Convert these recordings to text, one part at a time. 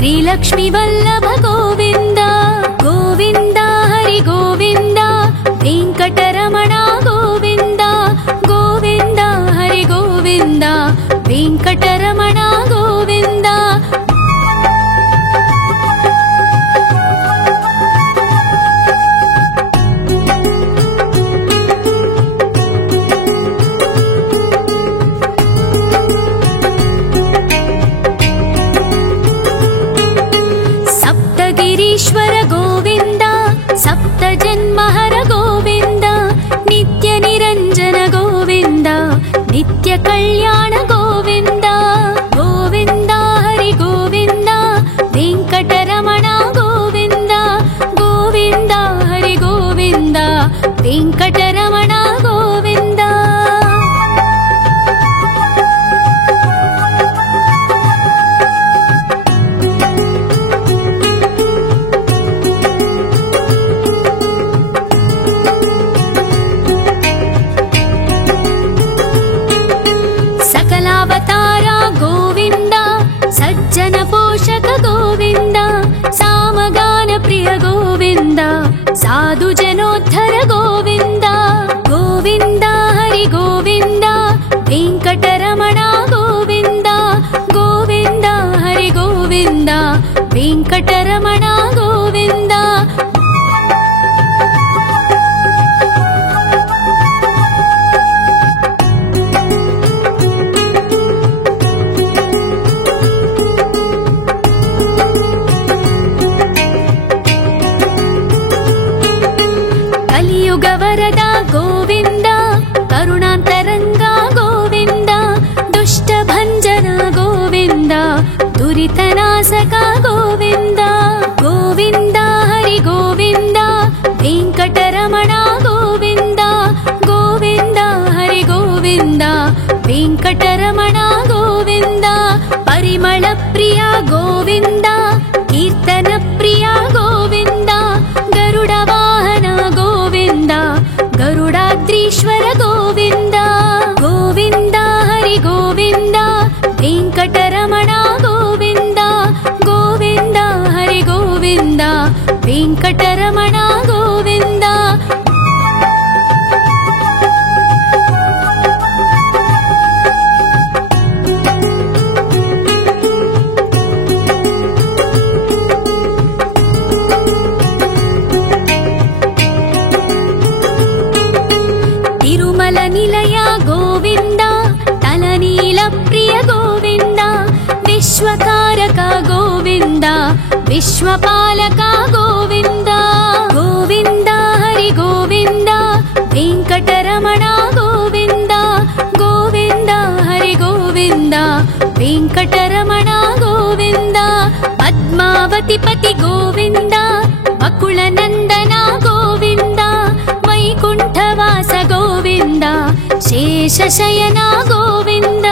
श्रीलक्ष्मी वल्लभ गोविन्द गोविन्द हरि गोविन्द वेङ्कटरमण गोविन्द गोविन्द हरि गोविन्द वेङ्कटरमण गोविन्द सप्तगिरीश्वर गोविन्द सप्तजन्महर गोविन्द नित्यनिरञ्जन गोविन्द नित्यकल्याण गोविन्द गोविन्द हरि गोविन्द वेङ्कटरमण गोविन्द गोविन्द हरि गोविन्द वेङ्कटरमण गोविन्द सकलावतारा गोविन्द सज्जन पोषक गोविन्द सामगान प्रिय गोविन्द साधु जनोद्धर गोविन्द गोविन्द हरि गोविन्द वेङ्कटरमण गोविन्द गोविन्द हरि गोविन्द वेङ्कटरमण गोविन्द कलियुगवरदा गोविन्द करुणान्तरङ्गा गोविन्द दुष्टभञ्जना गोविन्द दुरितनाशका गोविन्द गोविन्द हरि गोविन्द वेङ्कटरमण गोविन्द गोविन्द हरि गोविन्द वेङ्कटरमण गोविन्द परिमळ प्रिय गोविन्द कीर्तन प्रिय गोविन्द गरुड वाहन गोविन्द गरुडाद्रीश्वर गोविन्द गोविन्द हरि गोविन्द वेङ्कटरमण गोविन्द गोविन्द हरि गोविन्द वेङ्कटरमण गोविन्द तिरुमल निलय गोविन्द तलनील प्रिय गोविन्द विश्वकारक गोविन्द विश्वपालक गोविन्द गोविन्द हरि गोविन्द वेङ्कटरमण गोविन्द गोविन्द हरि गोविन्द वेङ्कटरमण गोविन्द पद्मावती पति गोविन्द वकुलनन्दन गोविन्द वैकुण्ठवास गोविन्द शेषशयन गोविन्द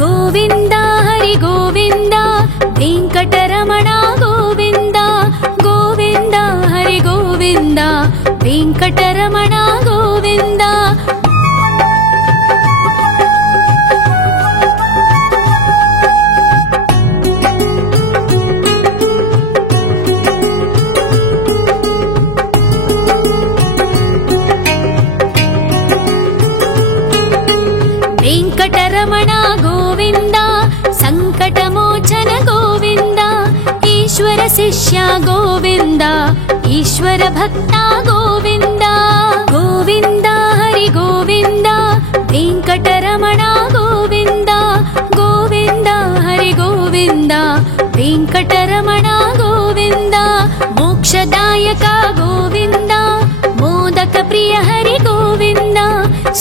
गोविन्द हरि गोविन्द वेङ्कटरमण गोविन्द गोविन्द हरि गोविन्द वेङ्कटरमण गोविन्द वेङ्कटरमण गोविन्द सङ्कटमोचन गोविन्द ईश्वर शिष्य गोविन्द ईश्वर भक्त गोविन्द गोविन्द हरि गोविन्द वेङ्कटरमण गोविन्द गोविन्द हरि गोविन्द वेङ्कटरमण गोविन्द मोक्षदायक गोविन्द मोदक प्रिय हरि गोविन्द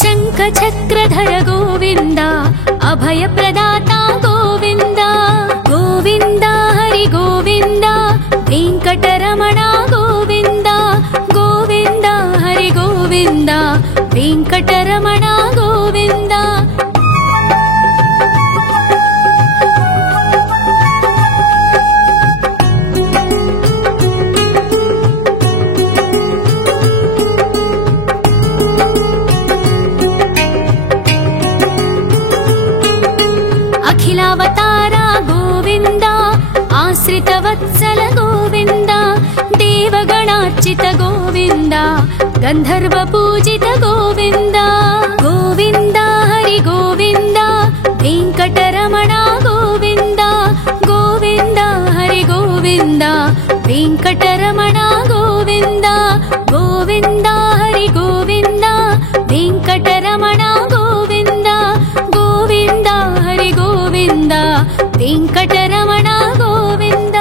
शङ्ख चक्रधर गोविन्द अभय प्रदाता गोविन्द गोविन्द हरि गोविन्द वेङ्कटरमण गोविन्द गोविन्द हरि गोविन्द वेङ्कटरमण गोविन्द आश्रितवत्सल गोविन्द देवगणार्चित गोविन्द गन्धर्वपूजित गोविन्द गोविन्द हरि गोविन्द वेङ्कटरमण गोविन्द गोविन्द हरि गोविन्द वेङ्कटरमण गोविन्द गोविन्द हरि गोविन्द वेङ्कटरमण गोविन्द गोविन्द हरि गोविन्द वेङ्कटरमण गोविन्द।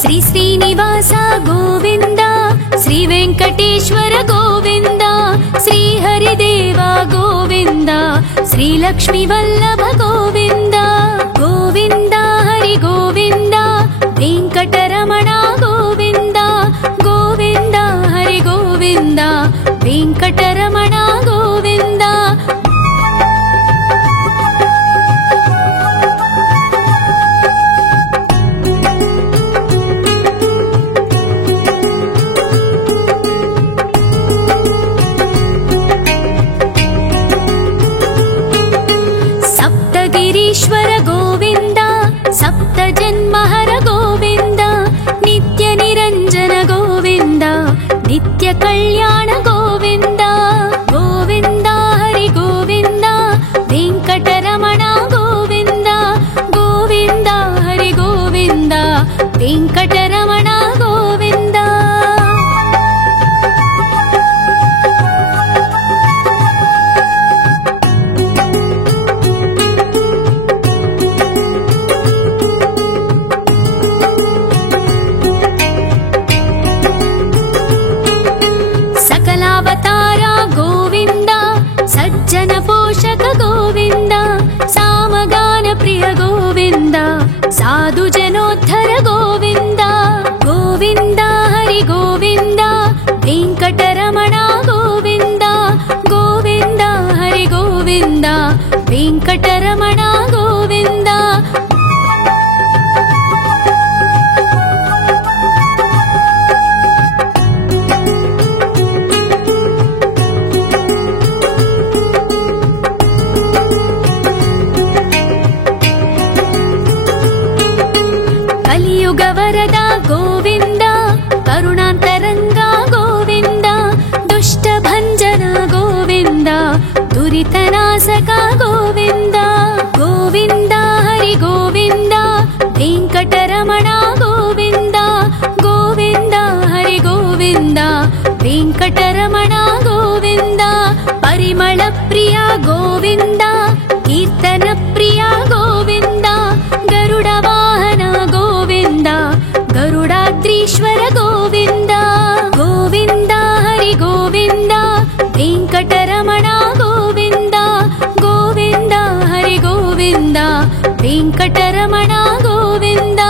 श्री श्रीनिवास गोविन्द श्री वेङ्कटेश्वर गोविन्द श्री हरिदेव गोविन्द श्री लक्ष्मीवल्लभ गोविन्द गोविन्द हरि गोविन्द वेङ्कटरमण गोविन्द गोविन्द हरि गोविन्द वेङ्कटरमण गोविन्द। सप्तगिरीश्वर गोविन्द सप्तजन्महर गोविन्द नित्यनिरञ्जन गोविन्द नित्यकल्याण गोविन्द गोविन्द हरि गोविन्द वेङ्कटरमण गोविन्द गोविन्द हरि गोविन्द वेङ्कटरमण गोविन्द। सकलावतार गोविन्द सज्जन पोषक गोविन्द सामगान प्रिय गोविन्द साधु जनोद्धर गोविन्द गोविन्द हरि गोविन्द वेङ्कटरमण गोविन्द गोविन्द हरि गोविन्द वेङ्कटरमण गोविन्द। कलियुग वरद गोविन्द करुणान्तरङ्ग गोविन्द दुष्टभञ्जन गोविन्द दुरितनाशक गोविन्द गोविन्द हरि गोविन्द वेङ्कटरमण गोविन्द गोविन्द हरि गोविन्द वेङ्कटरमण गोविन्द। परिमल प्रिय गोविन्द कीर्तन प्रिय गोविन्द गरुड वाहन गोविन्द गरुडाद्रीश्वर गोविन्द गोविन्द हरि गोविन्द वेङ्कटरमण गोविन्द गोविन्द हरि गोविन्द वेङ्कटरमण गोविन्द।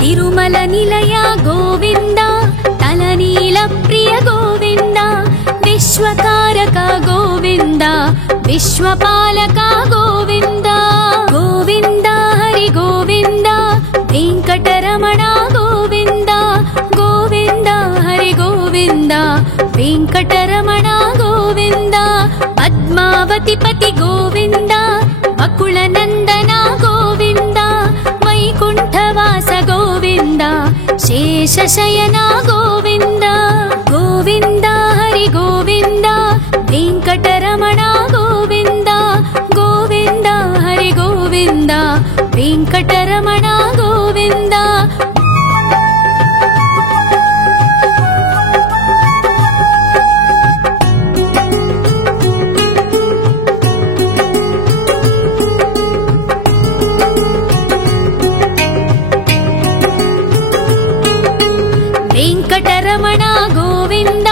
तिरुमल निलय गोविन्द तलनील प्रिय गोविन्द विश्वकारक गोविन्द विश्वपालक गोविन्द गोविन्द हरि गोविन्द वेङ्कटरमण गोविन्द गोविन्द हरि गोविन्द वेङ्कटरमण गोविन्द। पद्मावतिपति गोविन्द वकुलनन्दन गोविन्द वैकुण्ठवास गोविन्द शेषशयन गोविन्द गोविन्द हरि गोविन्द वेङ्कटरमण गोविन्द गोविन्द हरि गोविन्द वेङ्कटरमण गोविन्द। వెంకటరమణ గోవింద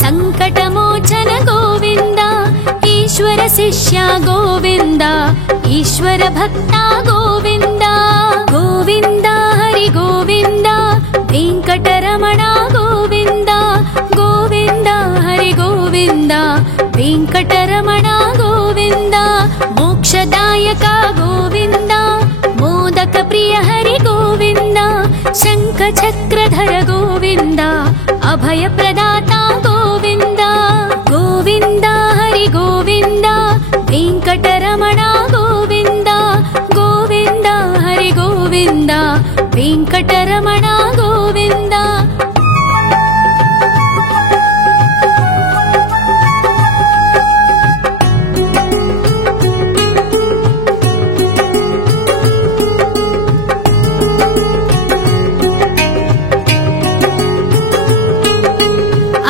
సంకటమోచన గోవింద ఈశ్వర శిష్య గోవింద ఈశ్వర భక్త గోవింద గోవింద హరి గోవింద వెంకటరమణ గోవింద గోవింద హరి గోవింద వెంకటరమణ గోవింద మోక్షదాయక గోవింద మోదక ప్రియ హరి గోవింద శంఖ చక్రధర గోవింద అభయ ప్రదాత గోవింద గోవింద హరి గోవింద వెంకటరమణ గోవింద గోవింద హరి గోవింద వెంకటరమణ గోవింద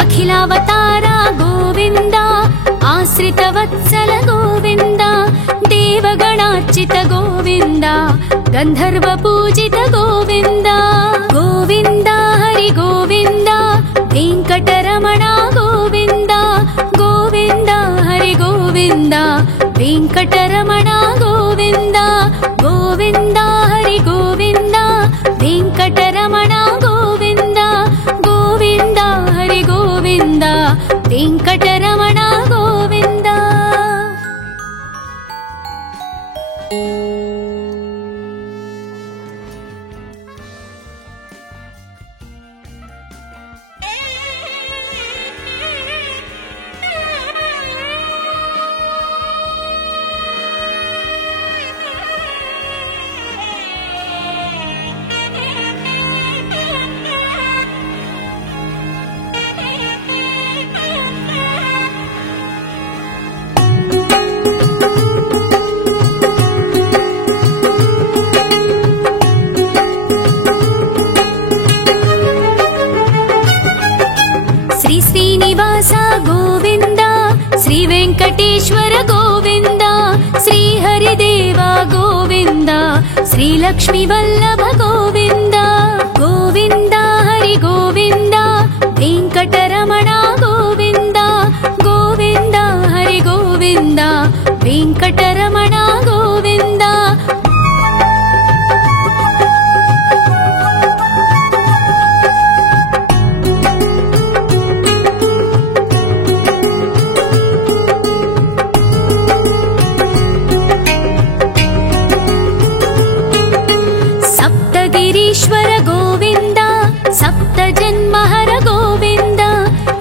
అఖిలావతార గోవింద ఆశ్రితవత్సల గోవింద దేవగణార్చిత గోవింద గంధర్వ పూజిత గోవింద గోవింద హరి గోవింద వెంకటరమణ గోవింద గోవింద హరి గోవింద వెంకటరమణ గోవింద గోవింద హరి గోవింద వెంకటరమణ గోవింద గోవింద హరి గోవింద వెంకటరమణ గోవింద శ్రీ శ్రీనివాస గోవింద శ్రీ వెంకటేశ్వర గోవింద శ్రీ హరిదేవ గోవింద శ్రీ లక్ష్మీ వల్లభ గోవింద గోవింద హరి గోవింద వెంకటరమణ గోవింద గోవింద హరి గోవింద వెంకటరమణ గోవింద సప్తగిరీశ్వర గోవింద సప్త జన్మహర గోవింద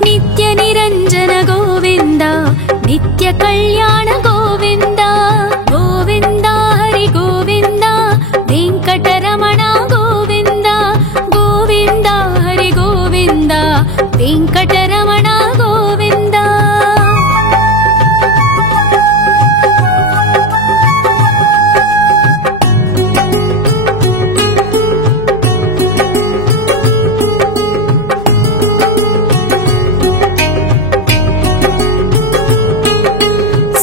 నిత్య నిరంజన గోవింద నిత్య కళ్యాణ గోవింద గోవింద హరి గోవింద వెంకటరమణ గోవింద గోవింద హరి గోవింద వెంకటరమణ గోవింద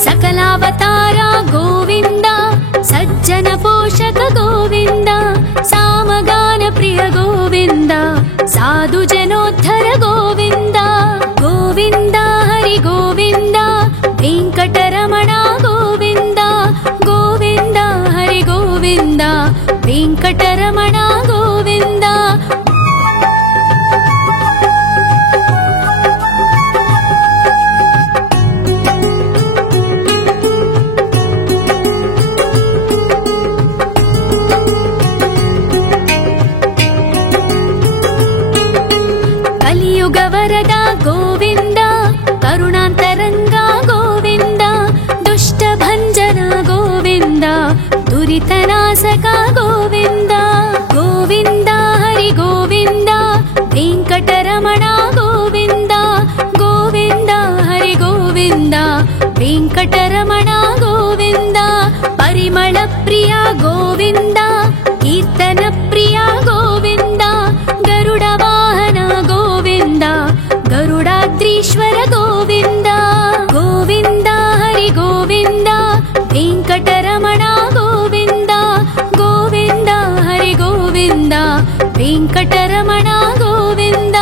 సకలావతార గోవింద సజ్జన పోషక గోవింద సామగాన ప్రియ గోవింద సాధు జనోద్ధర గోవింద గోవింద హరి గోవింద వెంకటరమణ గోవింద గోవింద హరి గోవింద వెంకటరమణ గోవింద కలియుగ వరద గోవింద కరుణాంతరంగ గోవింద దుష్ట భంజన గోవింద దురితనాశక గోవింద గోవింద హరి గోవింద వెంకటరమణ గోవింద గోవింద హరి గోవింద వెంకటరమణ గోవింద పరిమళ ప్రియ గోవింద కీర్తన ప్రియ గోవింద గరుడ వాహన గోవింద గరుడాద్రీశ్వర గోవింద గోవింద హరి గోవింద వెంకటరమణ గోవింద గోవింద హరి గోవింద వెంకటరమణ గోవింద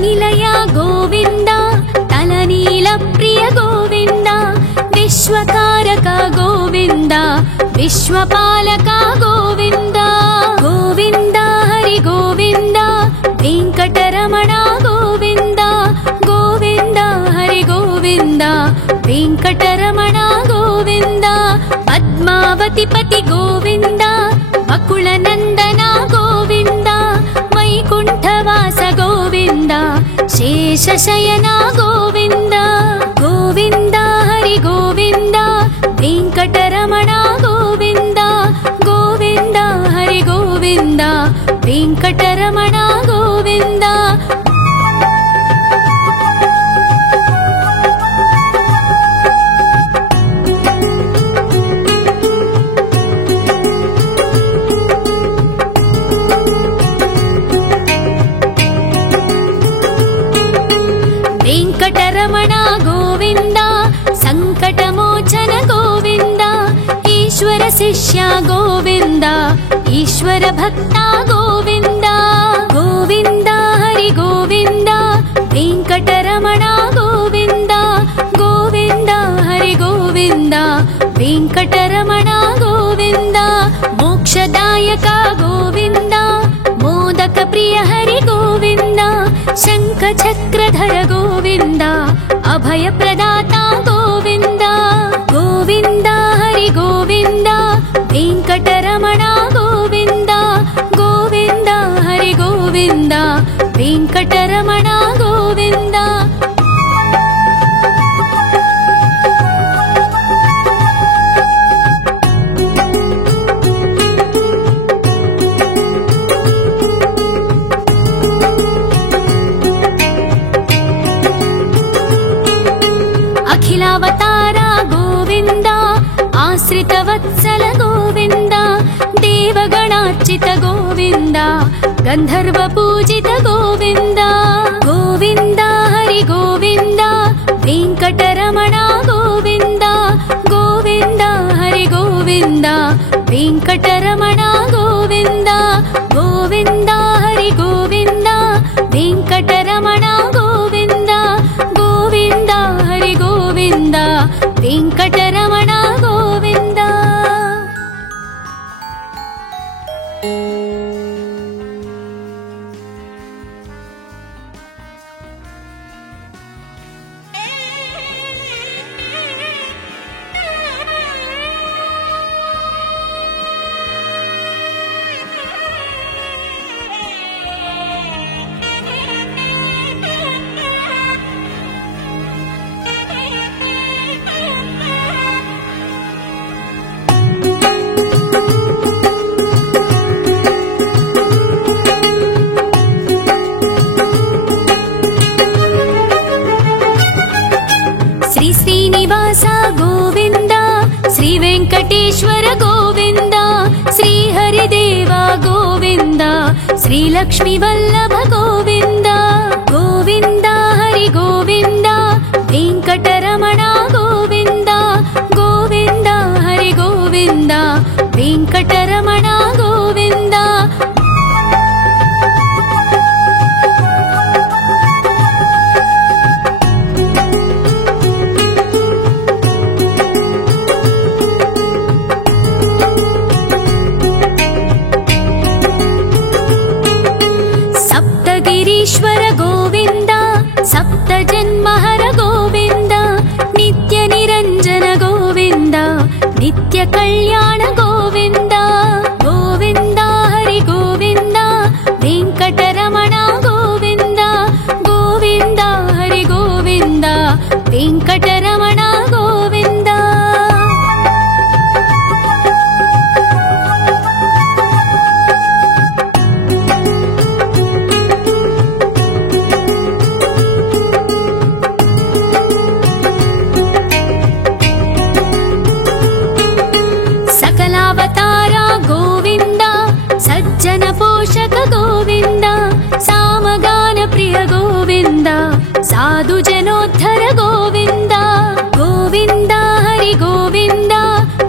ನಿಲಯ ಗೋವಿಂದ ತಲನೀಲ ಪ್ರಿಯ ಗೋವಿಂದ ವಿಶ್ವಕಾರಕ ಗೋವಿಂದ ವಿಶ್ವಪಾಲಕ ಗೋವಿಂದ ಗೋವಿಂದ ಹರಿ ಗೋವಿಂದ ವೆಂಕಟರಮಣ ಗೋವಿಂದ ಗೋವಿಂದ ಹರಿ ಗೋವಿಂದ ವೆಂಕಟರಮಣ ಗೋವಿಂದ ಪದ್ಮಾವತಿ ಪತಿ ಗೋವಿಂದ ವಕುಳ ನಂದನ ಗೋವಿಂದ ವೈಕುಂಠವಾಸ ಗೋವಿಂದ ಶೇಷಶಯನ ಗೋವಿಂದ ಗೋವಿಂದ ಹರಿ ಗೋವಿಂದ ವೆಂಕಟರಮಣ ಗೋವಿಂದ ಗೋವಿಂದ ಹರಿ ಗೋವಿಂದ ವೆಂಕಟರಮಣ ಗೋವಿಂದ ವೆಂಕಟರಮಣ ಗೋವಿಂದ ಸಂಕಟಮೋಚನ ಗೋವಿಂದ ಈಶ್ವರ ಶಿಷ್ಯ ಗೋವಿಂದ ಈಶ್ವರ ಭಕ್ತ ಗೋವಿಂದ ಗೋವಿಂದ ಹರಿ ಗೋವಿಂದ ವೆಂಕಟರಮಣ ಗೋವಿಂದ ಗೋವಿಂದ ಹರಿ ಗೋವಿಂದ ವೆಂಕಟರಮಣ ಗೋವಿಂದ ಮೋಕ್ಷದಾಯಕ ಗೋವಿಂದ ಮೋದಕ ಪ್ರಿಯ ಹರಿ ಗೋವಿಂದ ಶಂಖ ಚಕ್ರಧರ ಗೋವಿಂದ ಅಭಯ ಪ್ರದಾತ ಗೋವಿಂದ ಗೋವಿಂದ ಹರಿ ಗೋವಿಂದ ವೆಂಕಟರಮಣ ಗೋವಿಂದ ಗೋವಿಂದ ಹರಿ ಗೋವಿಂದ ವೆಂಕಟರಮಣ ಗೋವಿಂದ ಅಖಿಲಾವತಾರ ಗೋವಿಂದ ಆಶ್ರಿತ ವತ್ಸಲ ಗೋವಿಂದ ದೇವಗಣಾರ್ಚಿತ ಗೋವಿಂದ ಗಂಧರ್ವ ಪೂಜಿತ ಗೋವಿಂದ ಗೋವಿಂದ ಹರಿ ಗೋವಿಂದ ವೆಂಕಟರಮಣ ಗೋವಿಂದ ಗೋವಿಂದ ಹರಿ ಗೋವಿಂದ ವೆಂಕಟರಮಣ ಗೋವಿಂದ ಗೋವಿಂದ ಹರಿ ಗೋವಿಂದ ವೆಂಕಟರಮಣ ಗೋವಿಂದ ಗೋವಿಂದ ಹರಿ ಗೋವಿಂದ ವೆಂಕಟರಮಣ ಗೋವಿಂದ ಶ್ರೀ ಶ್ರೀನಿವಾಸ ಗೋವಿಂದ ಶ್ರೀ ವೆಂಕಟೇಶ್ವರ ಗೋವಿಂದ ಶ್ರೀ ಹರಿದೇವ ಗೋವಿಂದ ಶ್ರೀ ಲಕ್ಷ್ಮೀ ವಲ್ಲಭ ಗೋವಿಂದ ಗೋವಿಂದ ಹರಿ ಗೋವಿಂದ ವೆಂಕಟರಮಣ ಗೋವಿಂದ ಗೋವಿಂದ ಹರಿ ಗೋವಿಂದ ವೆಂಕಟರಮಣ ಗೋವಿಂದ ಸಪ್ತಗಿರೀಶ್ವರ ಗೋವಿಂದ ಸಪ್ತ ಜನ್ಮಹರ ಗೋವಿಂದ ನಿತ್ಯ ನಿರಂಜನ ಗೋವಿಂದ ನಿತ್ಯ ಕಲ್ಯಾಣ ಗೋವಿಂದ ಗೋವಿಂದ ಹರಿ ಗೋವಿಂದ ವೆಂಕಟರಮಣ ಗೋವಿಂದ ಗೋವಿಂದ ಹರಿ ಗೋವಿಂದ ವೆಂಕಟರಮಣ ಗೋವಿಂದ सकलावतार गोविंद सज्जन पोषक गोविंद सामगान प्रिय गोविंद साधु जनोद्धर गोविंद गोविंद हरि गोविंद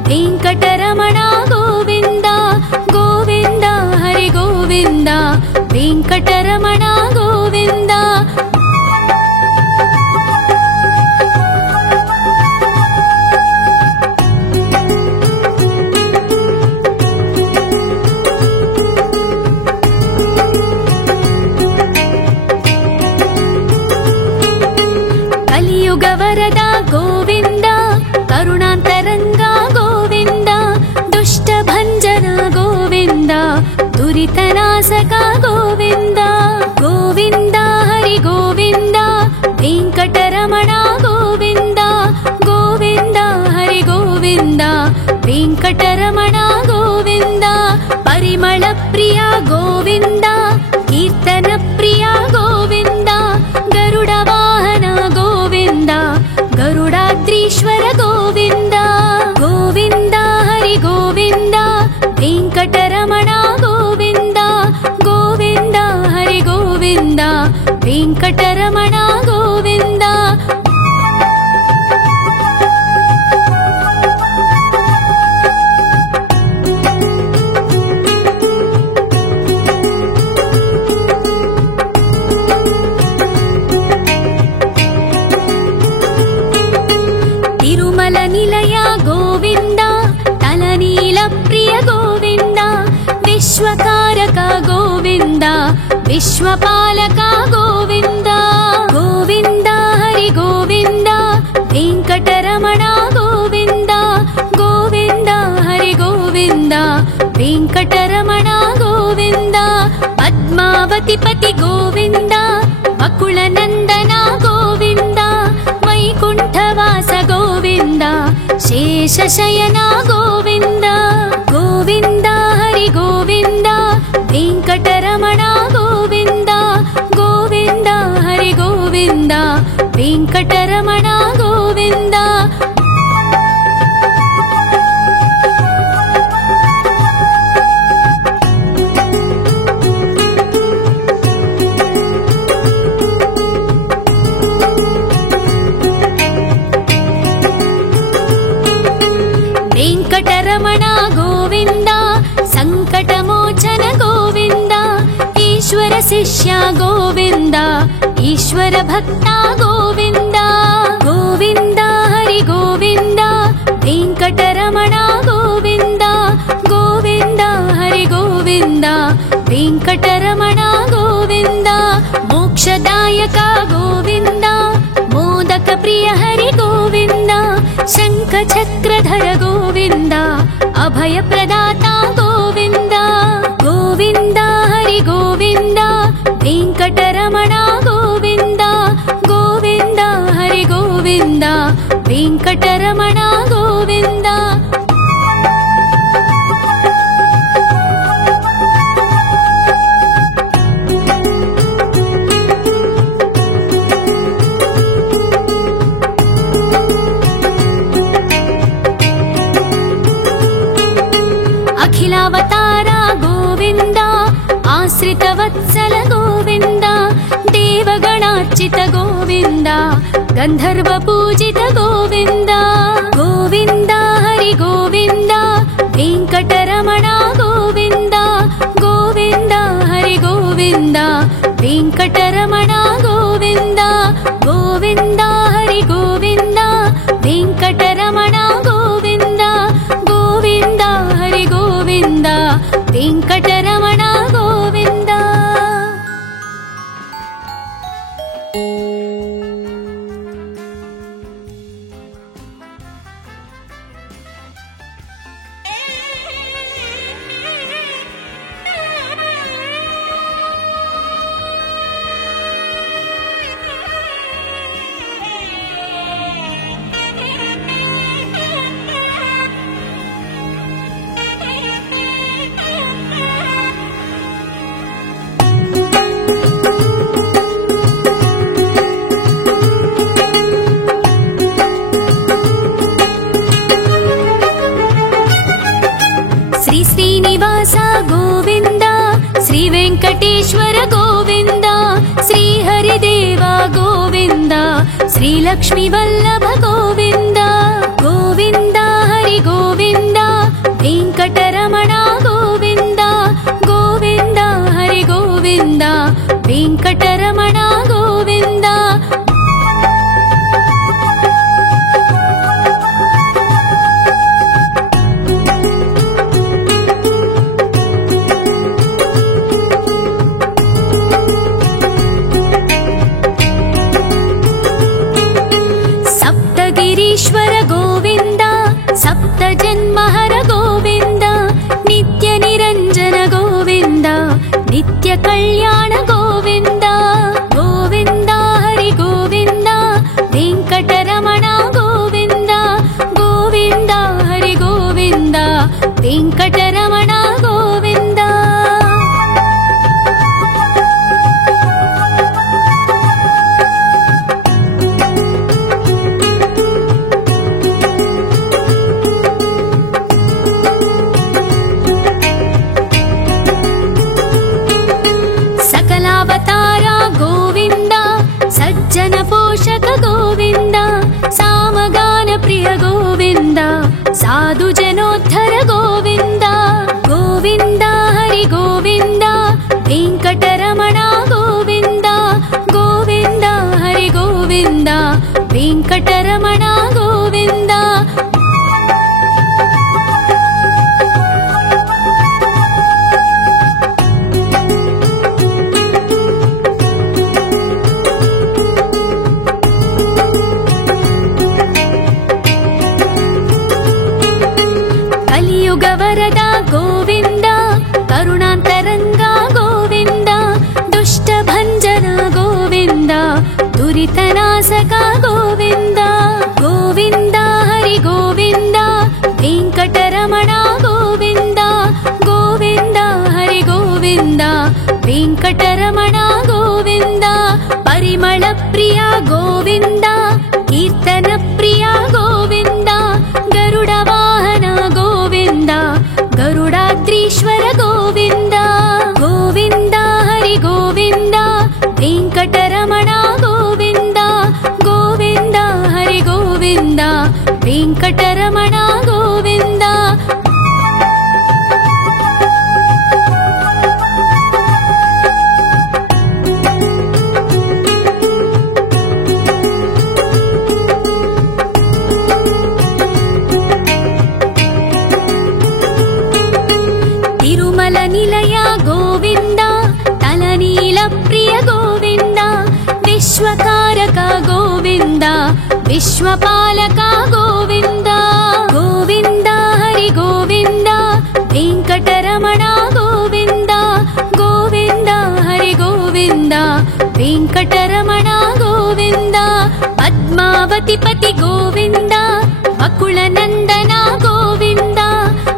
वेंकटरमण गोविंद गोविंद हरि गोविंद वेंकटरमण गोविंद ವೆಂಕಟರಮಣ ಗೋವಿಂದ. ತಿರುಮಲ ನಿಲಯ ಗೋವಿಂದ, ತಲನೀಲ ಪ್ರಿಯ ಗೋವಿಂದ, ವಿಶ್ವಕಾರಕ ಗೋವಿಂದ, ವಿಶ್ವಪಾಲಕ ಗೋವಿಂದ. ಗೋವಿಂದ ಹರಿ ಗೋವಿಂದ, ವೆಂಕಟರಮಣ ಗೋವಿಂದ. ಗೋವಿಂದ ಹರಿ ಗೋವಿಂದ, ವೆಂಕಟರಮಣ ಗೋವಿಂದ. ಪದ್ಮಾವತಿ ಪತಿ ಗೋವಿಂದ, ವಕುಳ ನಂದನ ಗೋವಿಂದ, ವೈಕುಂಠವಾಸ ಗೋವಿಂದ, ಶೇಷಶಯನ ಗೋವಿಂದ. ಗೋವಿಂದ ಹರಿ ಗೋವಿಂದ, ವೆಂಕಟರಮಣ ಗೋವಿಂದ. ಗೋವಿಂದ ಹರಿ ಗೋವಿಂದ, ವೆಂಕಟರಮಣ ಗೋವಿಂದ. ವೆಂಕಟರಮಣ ಗೋವಿಂದ, ಸಂಕಟಮೋಚನ ಗೋವಿಂದ, ಈಶ್ವರ ಶಿಷ್ಯ ಗೋವಿಂದ, ಈಶ್ವರ ಭಕ್ತ ಗೋವಿಂದ. ಗೋವಿಂದ ಹರಿ ಗೋವಿಂದ, ವೆಂಕಟರಮಣ ಗೋವಿಂದ. ಗೋವಿಂದ ಹರಿ ಗೋವಿಂದ, ವೆಂಕಟರಮಣ ಗೋವಿಂದ. ಮೋಕ್ಷದಾಯಕ ಗೋವಿಂದ, ಮೋದಕ ಪ್ರಿಯ ಹರಿ ಗೋವಿಂದ, ಶಂಖ ಚಕ್ರಧರ ಗೋವಿಂದ, ಅಭಯ ಪ್ರದಾತ ಗೋವಿಂದ. ಗೋವಿಂದ ಹರಿ ಗೋವಿಂದ, ವೆಂಕಟರಮಣ ಗೋವಿಂದ. ಗೋವಿಂದ ಹರಿ ಗೋವಿಂದ, ವೆಂಕಟರಮಣ ಗೋವಿಂದ. ಅಖಿಲಾವತಾರ ಗೋವಿಂದ, ಆಶ್ರಿತ ವತ್ಸಲ ಗೋವಿಂದ, ದೇವಗಣಾರ್ಚಿತ ಗೋವಿಂದ, ಗಂಧರ್ವ ಪೂಜಿತ ಗೋವಿಂದ. ಗೋವಿಂದ ಹರಿ ಗೋವಿಂದ, ವೆಂಕಟರಮಣ ಗೋವಿಂದ. ಗೋವಿಂದ ಹರಿ ಗೋವಿಂದ, ವೆಂಕಟರಮಣ ಗೋವಿಂದ. ಗೋವಿಂದ ಹರಿ ಗೋವಿಂದ, ವೆಂಕಟರಮಣ ಗೋವಿಂದ. ಗೋವಿಂದ ಹರಿ ಗೋವಿಂದ, ವೆಂಕಟರಮಣ ಗೋವಿಂದ. ಶ್ರೀ ಶ್ರೀನಿವಾಸ ಗೋವಿಂದ, ಶ್ರೀ ವೆಂಕಟೇಶ್ವರ ಗೋವಿಂದ, ಶ್ರೀ ಹರಿದೇವ ಗೋವಿಂದ, ಶ್ರೀ ಲಕ್ಷ್ಮೀ ವಲ್ಲಭ ಗೋವಿಂದ. ಗೋವಿಂದ ಹರಿ ಗೋವಿಂದ, ವೆಂಕಟರಮಣ ಗೋವಿಂದ. ಗೋವಿಂದ ಹರಿ ಗೋವಿಂದ, ವೆಂಕಟರಮಣ ಗೋವಿಂದ. ಸಪ್ತಗಿರೀಶ್ವರ ಗೋವಿಂದ, ಸಪ್ತ ಜನ್ಮಹರ ಗೋವಿಂದ, ನಿತ್ಯ ನಿರಂಜನ ಗೋವಿಂದ, ನಿತ್ಯ ಕಲ್ಯಾಣ ಗೋವಿಂದ. ಗೋವಿಂದ ಹರಿ ಗೋವಿಂದ, ವೆಂಕಟರಮಣ ಗೋವಿಂದ. ಗೋವಿಂದ ಹರಿ ಗೋವಿಂದ, ವೆಂಕಟರಮಣ ಗೋವಿಂದ. ವೆಂಕಟರಮಣ ಗೋವಿಂದ. ಪರಿಮಳ ಪ್ರಿಯ ಗೋವಿಂದ, ಕೀರ್ತನ ಪ್ರಿಯ ಗೋವಿಂದ. ಗರುಡ ವಾಹನ ಗೋವಿಂದ, ಗರುಡಾದ್ರೀಶ್ವರ ಗೋವಿಂದ. ಗೋವಿಂದ ಹರಿ ಗೋವಿಂದ, ವೆಂಕಟರಮಣ ಗೋವಿಂದ. ಗೋವಿಂದ ಹರಿ ಗೋವಿಂದ, ವೆಂಕಟರಮಣ ಗೋವಿಂದ. ತಿರುಮಲ ನಿಲಯ ಗೋವಿಂದ, ತಲನೀಲ ಪ್ರಿಯ ಗೋವಿಂದ. ವಿಶ್ವಕಾರಕ ಗೋವಿಂದ, ವಿಶ್ವಪಾಲಕ ಗೋವಿಂದ. ಗೋವಿಂದ ಹರಿ ಗೋವಿಂದ, ವೆಂಕಟರಮಣ ಗೋವಿಂದ. ಗೋವಿಂದ ಹರಿ ಗೋವಿಂದ, ವೆಂಕಟರಮಣ ಗೋವಿಂದ. ಪದ್ಮಾವತಿ ಪತಿ ಗೋವಿಂದ, ಅಕುಳ ನಂದನ ಗೋವಿಂದ.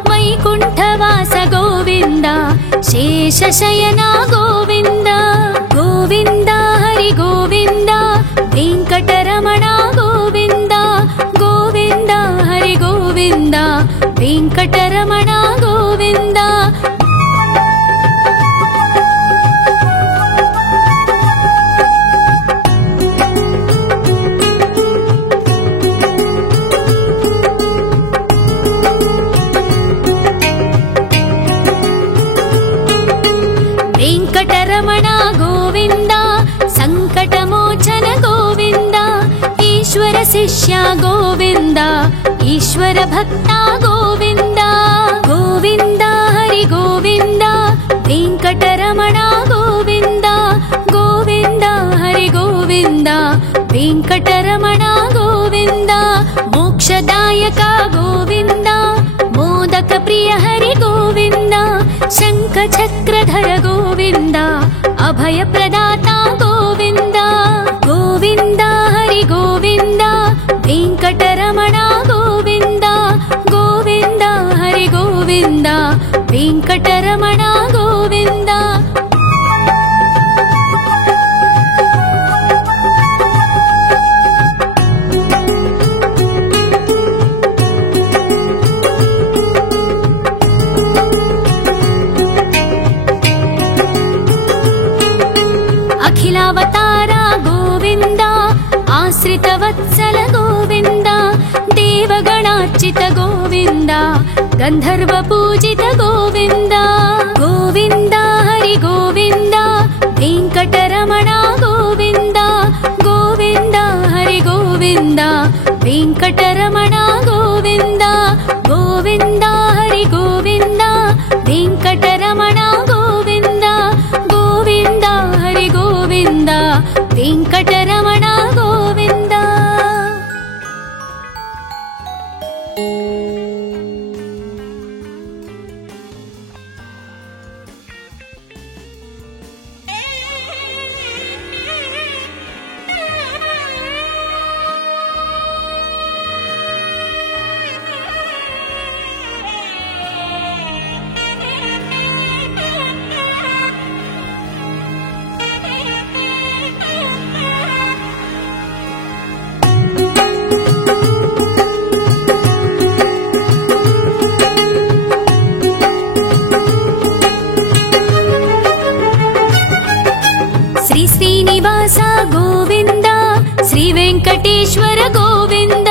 ವೈಕುಂಠವಾಸ ಗೋವಿಂದ, ಶೇಷಶಯನ ಗೋವಿಂದ. ಗೋವಿಂದ ಹರಿ ಗೋವಿಂದ, ವೆಂಕಟರಮಣ ಗೋವಿಂದ. ಗೋವಿಂದ ಹರಿ ಗೋವಿಂದ, ವೆಂಕಟರಮಣ ಗೋವಿಂದ. ವೆಂಕಟರಮಣ ಗೋವಿಂದ, ಸಂಕಟಮೋಚನ ಗೋವಿಂದ. ಈಶ್ವರ ಶಿಷ್ಯ ಗೋವಿಂದ, ಈಶ್ವರ ಭಕ್ತ ಗೋವಿಂದ. ಗೋವಿಂದ ಹರಿ ಗೋವಿಂದ, ವೆಂಕಟರಮಣ ಗೋವಿಂದ. ಗೋವಿಂದ ಹರಿ ಗೋವಿಂದ, ವೆಂಕಟರಮಣ ಗೋವಿಂದ. ಮೋಕ್ಷದಾಯಕ ಗೋವಿಂದ, ಮೋದಕ ಪ್ರಿಯ ಹರಿ ಗೋವಿಂದ. ಶಂಖ ಚಕ್ರಧರ ಗೋವಿಂದ, ಅಭಯ ಪ್ರದಾತ ಗೋವಿಂದ. ಗೋವಿಂದ ಹರಿ ಗೋವಿಂದ, ವೆಂಕಟರಮಣ ಗೋವಿಂದ. ಗೋವಿಂದ ಹರಿ ಗೋವಿಂದ, ವೆಂಕಟರಮಣ ಗೋವಿಂದ. ಅಖಿಲಾವತಾರ ಗೋವಿಂದ, ಆಶ್ರಿತ ವತ್ಸಲ ಗೋವಿಂದ. ದೇವಗಣಾರ್ಚಿತ ಗೋವಿಂದ, ಗಂಧರ್ವ ಪೂಜಿತ ಗೋವಿಂದ. ಗೋವಿಂದ ಹರಿ ಗೋವಿಂದ, ವೆಂಕಟರಮಣ ಗೋವಿಂದ. ಗೋವಿಂದ ಹರಿ ಗೋವಿಂದ, ವೆಂಕಟರಮಣ ಗೋವಿಂದ. ಗೋವಿಂದ ಹರಿ ಗೋವಿಂದ, ವೆಂಕಟರಮಣ ಗೋವಿಂದ. ಗೋವಿಂದ ಹರಿ ಗೋವಿಂದ, ವೆಂಕಟರಮಣ ಗೋವಿಂದ. ಶ್ರೀ ಶ್ರೀನಿವಾಸ ಗೋವಿಂದ, ಶ್ರೀ ವೆಂಕಟೇಶ್ವರ ಗೋವಿಂದ.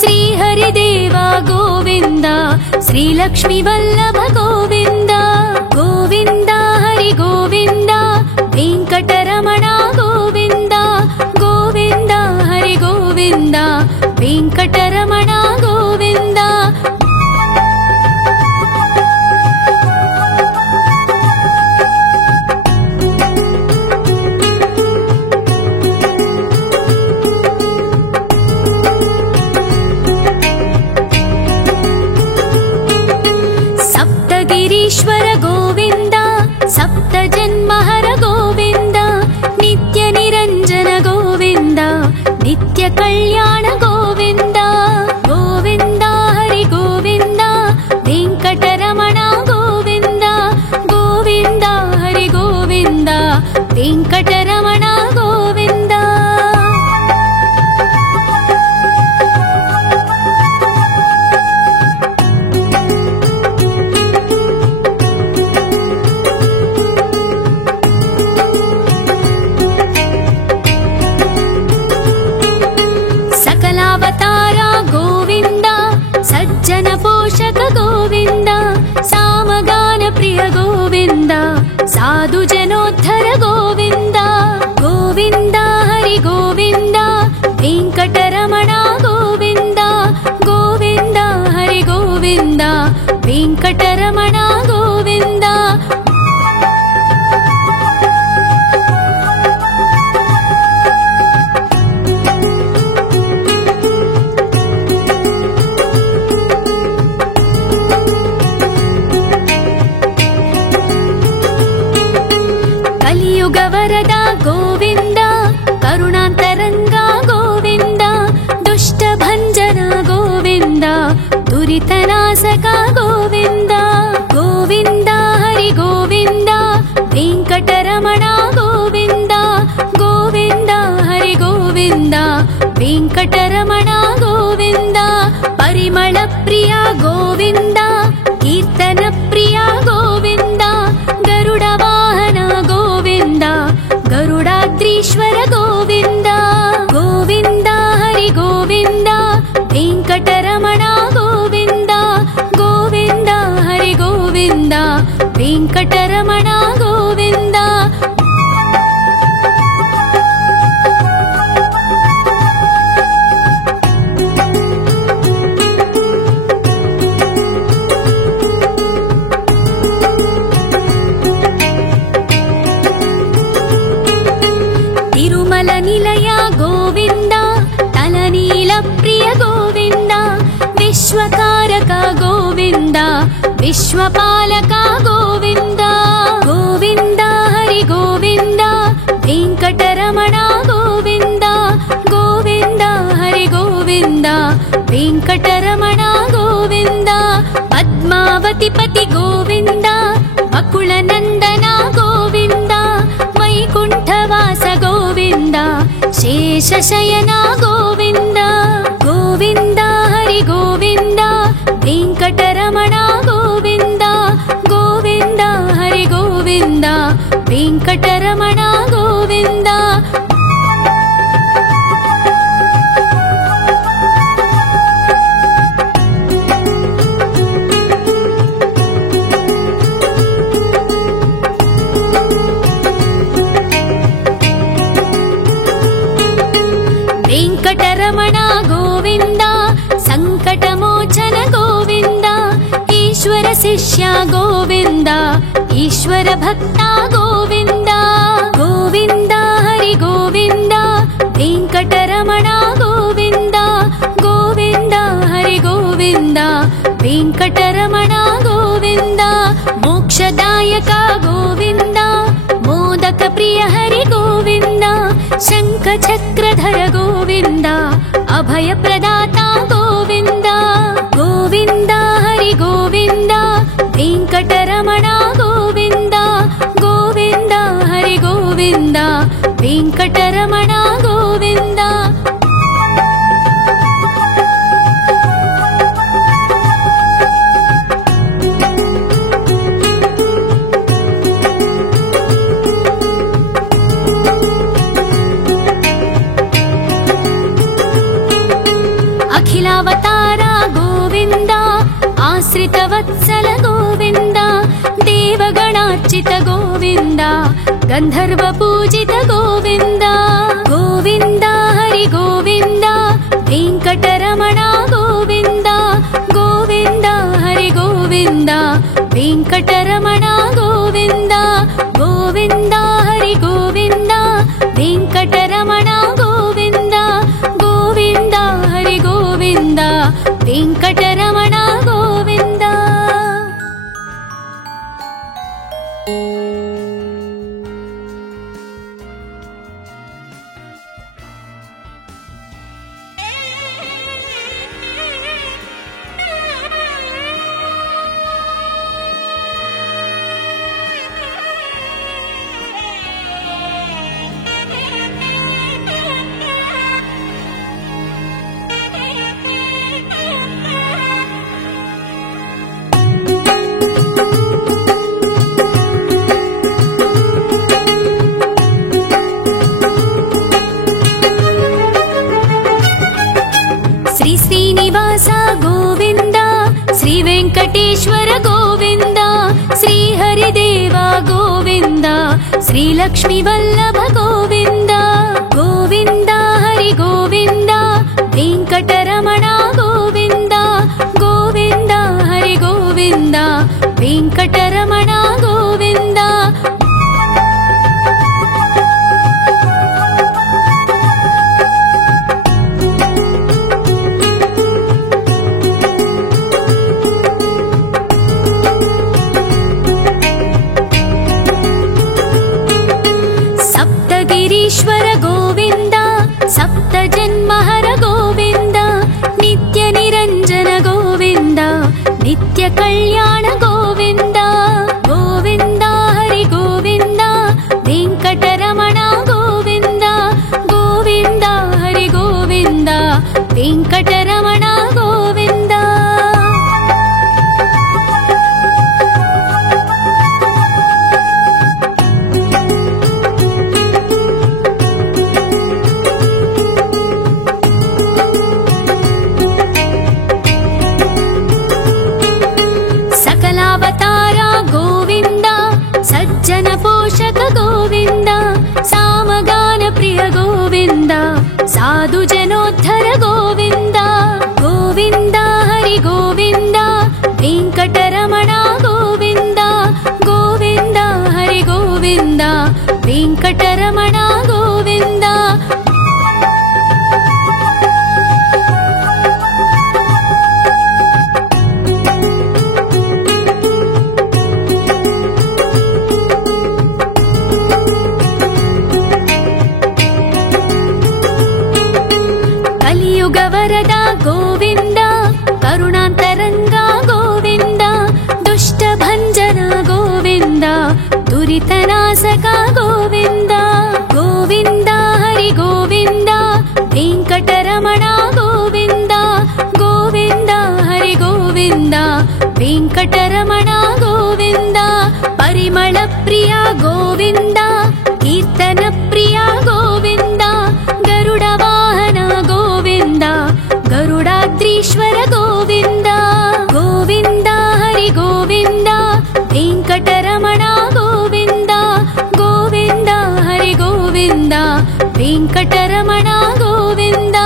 ಶ್ರೀ ಹರಿದೇವ ಗೋವಿಂದ, ಶ್ರೀ ಲಕ್ಷ್ಮೀ ವಲ್ಲಭ ಗೋವಿಂದ. ಗೋವಿಂದ ಹರಿ ಗೋವಿಂದ, ವೆಂಕಟರಮಣ ಗೋವಿಂದ. ಗೋವಿಂದ ಹರಿ ಗೋವಿಂದ, ವೆಂಕಟರಮಣ ಗೋವಿಂದ. ಸಪ್ತಗಿರೀಶ್ವರ ಗೋವಿಂದ, ಗೋವಿಂದ ವೆಂಕಟರಮಣ ಗೋವಿಂದ. ಸಕಲಾವತಾರ ಗೋವಿಂದ ಸಜ್ಜನ ಪೋಷಕ ಗೋವಿಂದ ಸಾಮಗಾನ ಪ್ರಿಯ ಗೋವಿಂದ ಸಾಧು ಜನೋದ್ಧರ ಗೋವಿಂದ ಗೋವಿಂದ ಹರಿ ಗೋವಿಂದ ವೆಂಕಟರಮಣ ಗೋವಿಂದ ಗೋವಿಂದ ಹರಿ ಗೋವಿಂದ ವೆಂಕಟರಮಣ ಗೋವಿಂದ. ಕಲಿಯುಗ ವರದ ಗೋವಿಂದ ಕರುಣಾಂತರಂಗ ಗೋವಿಂದ ದುಷ್ಟ ಭಂಜನ ಗೋವಿಂದ ದುರಿತನಾಶಕ ಗೋವಿಂದ ಗೋವಿಂದ ಹರಿ ಗೋವಿಂದ ವೆಂಕಟರಮಣ ಗೋವಿಂದ ಗೋವಿಂದ ಹರಿ ಗೋವಿಂದ ವೆಂಕಟರಮಣ ಗೋವಿಂದ. ಪರಿಮಳ ಪ್ರಿಯ ಗೋವಿಂದ ಕೀರ್ತನ ಪ್ರಿಯ ಗೋವಿಂದ ಗರುಡ ವಾಹನ ಗೋವಿಂದ ಗರುಡಾದ್ರೀಶ್ವರ ಗೋವಿಂದ ಗೋವಿಂದ ಹರಿ ಗೋವಿಂದ ವೆಂಕಟರಮಣ ಗೋವಿಂದ ಗೋವಿಂದ ಹರಿ ಗೋವಿಂದ ವೆಂಕಟರಮಣ ಗೋವಿಂದ. ತಿರುಮಲ ನಿಲಯ ಗೋವಿಂದ ತಲನೀಲ ಪ್ರಿಯ ಗೋವಿಂದ ವಿಶ್ವಕಾರಕ ಗೋವಿಂದ ವಿಶ್ವಪಾಲಕ ಗೋವಿಂದ ಗೋವಿಂದ ಹರಿ ಗೋವಿಂದ ವೆಂಕಟರಮಣ ಗೋವಿಂದ ಗೋವಿಂದ ಹರಿ ಗೋವಿಂದ ವೆಂಕಟರಮಣ ಗೋವಿಂದ. ಪದ್ಮಾವತಿ ಪತಿ ಗೋವಿಂದ ಅಕುಳ ನಂದನ ಗೋವಿಂದ ವೈಕುಂಠವಾಸ ಗೋವಿಂದ ಶೇಷಶಯನ ಗೋವಿಂದ ಗೋವಿಂದ ಹರಿ ಗೋವಿಂದ ವೆಂಕಟರಮಣ ಗೋವಿಂದ ಗೋವಿಂದ ಹರಿ ಗೋವಿಂದ ವೆಂಕಟರಮಣ ಗೋವಿಂದ. ವೆಂಕಟರಮಣ ಗೋವಿಂದ ಸಂಕಟಮೋಚನ ಗೋವಿಂದ ಈಶ್ವರ ಶಿಷ್ಯ ಗೋವಿಂದ ಈಶ್ವರ ಭಕ್ತ ಗೋವಿಂದ ಗೋವಿಂದ ಹರಿ ಗೋವಿಂದ ವೆಂಕಟರಮಣ ಗೋವಿಂದ ಗೋವಿಂದ ಹರಿ ಗೋವಿಂದ ವೆಂಕಟರಮಣ ಗೋವಿಂದ. ಮೋಕ್ಷದಾಯಕ ಗೋವಿಂದ ಮೋದಕ ಪ್ರಿಯ ಹರಿ ಗೋವಿಂದ ಶಂಖ ಚಕ್ರಧರ ಗೋವಿಂದ ಅಭಯ ಪ್ರದಾತ ಗೋವಿಂದ ಗೋವಿಂದ ಹರಿ ಗೋವಿಂದ ವೆಂಕಟರಮಣ ಗೋವಿಂದ ಗೋವಿಂದ ಹರಿ ಗೋವಿಂದ ವೆಂಕಟರಮಣ ಗೋವಿಂದ. ಅಖಿಲಾವತಾರ ಗೋವಿಂದ ಆಶ್ರಿತ ವತ್ಸಲ ಗೋವಿಂದ ದೇವಗಣಾರ್ಚಿತ ಗೋವಿಂದ ಗಂಧರ್ವ ಪೂಜಿತ ಗೋವಿಂದ ಗೋವಿಂದ ಹರಿ ಗೋವಿಂದ ವೆಂಕಟರಮಣ ಗೋವಿಂದ ಗೋವಿಂದ ಹರಿ ಗೋವಿಂದ ವೆಂಕಟರಮಣ ಗೋವಿಂದ ಗೋವಿಂದ ಹರಿ ಗೋವಿಂದ ವೆಂಕಟರಮಣ ಗೋವಿಂದ ಗೋವಿಂದ ಹರಿ ಗೋವಿಂದ ವೆಂಕಟರಮಣ ಗೋವಿಂದ. श्रीलक्ष्मी वल्लभ गोविन्द गोविन्द हरि गोविन्द वेङ्कटरमण गोविन्द गोविन्द हरि गोविन्द वेङ्कटरमण गोविन्द सप्तगिरीश्वर गोविन्द सप्तजन्महर गोविन्द नित्यनिरञ्जन गोविन्द नित्यकल्याण गोविन्द गोविन्द हरि गोविन्द वेङ्कटरमण गोविन्द गोविन्द हरि गोविन्द वेङ्कटरमण गोविन्द सकलावतारा गोविन्द सज्जन पोषक गोविन्द सामगान प्रिय गोविन्द साधु जनोद्धर गोविन्द गोविन्द हरि गोविन्द वेङ्कटरमण गोविन्द गोविन्द हरि गोविन्द वेङ्कटरमण गोविन्द कलियुगवरदा गोविन्द करुणान्तरङ्गा गोविन्द दुष्टभञ्जना गोविन्द दुरितनाशका गोविन्द गोविन्द हरि गोविन्द वेङ्कटरमण गोविन्द गोविन्द हरि गोविन्द वेङ्कटरमण गोविन्द परिमळ प्रिया गोविन्द कीर्तन प्रिया गोविन्द गरुड वाहन गोविन्द गरुडाद्रीश्वर गोविन्द गोविन्द हरि गोविन्द वेङ्कटरमण गोविन्द गोविन्द हरि गोविन्द वेङ्कटरमण गोविन्द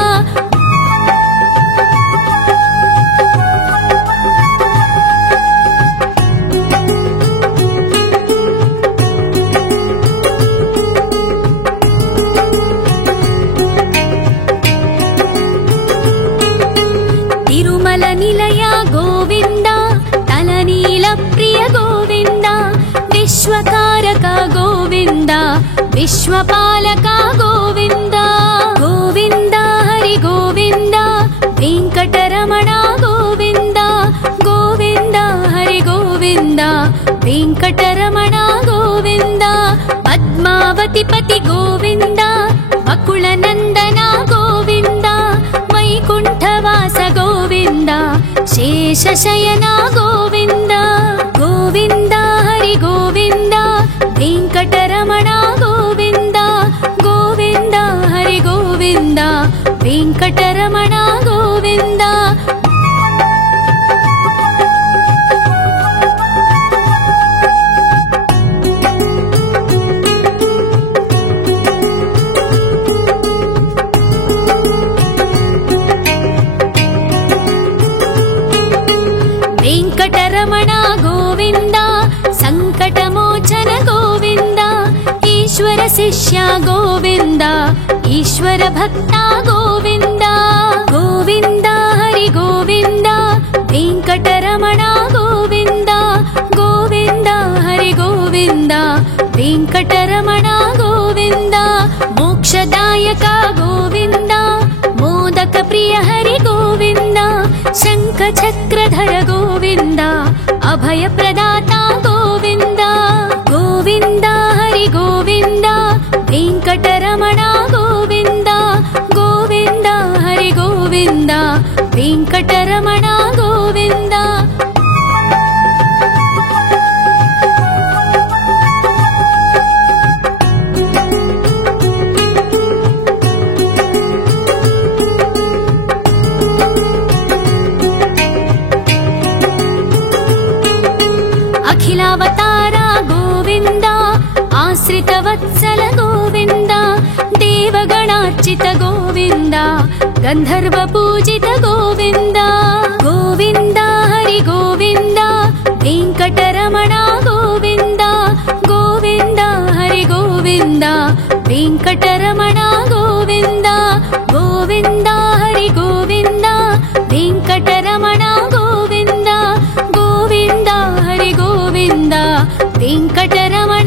तिरुमल निलय गोविन्द तलनील प्रिय गोविन्द विश्वकारक गोविन्द विश्वपालक गोविन्द गोविन्द हरि गोविन्द वेङ्कटरमण गोविन्द गोविन्द हरि गोविन्द वेङ्कटरमण गोविन्द पद्मावति पति गोविन्द अकुलनन्दन गोविन्द वैकुण्ठवास गोविन्द शेषशयन गोविन्द गोविन्द हरि गोविन्द वेङ्कटरमण गोविन्द गोविन्द हरि गोविन्द वेङ्कटरमण गोविन्द वेङ्कटरमण गोविन्द सङ्कटमोचन गोविन्द ईश्वर शिष्य गोविन्द ईश्वर भक्ता गोविन्द गोविन्द हरि गोविन्द वेङ्कटरमण गोविन्द गोविन्द हरि गोविन्द वेङ्कटरमण गोविन्द मोक्षदायक गोविन्द मोदक प्रिय हरि गोविन्द शङ्ख चक्रधर गोविन्द अभय प्रदाता गोविन्द गोविन्द हरि गोविन्द वेङ्कटरमण गोविन्द गोविन्द हरि गोविन्द वेङ्कटरमण गोविन्द अखिलावतारा गोविन्द आश्रितवत्सल देवगणार्चित गोविन्द गन्धर्वपूजित गोविन्द गोविन्द हरि गोविन्द वेङ्कटरमण गोविन्द गोविन्द हरि गोविन्द वेङ्कटरमण गोविन्द गोविन्द हरि गोविन्द वेङ्कटरमण गोविन्द गोविन्द हरि गोविन्द वेङ्कटरमण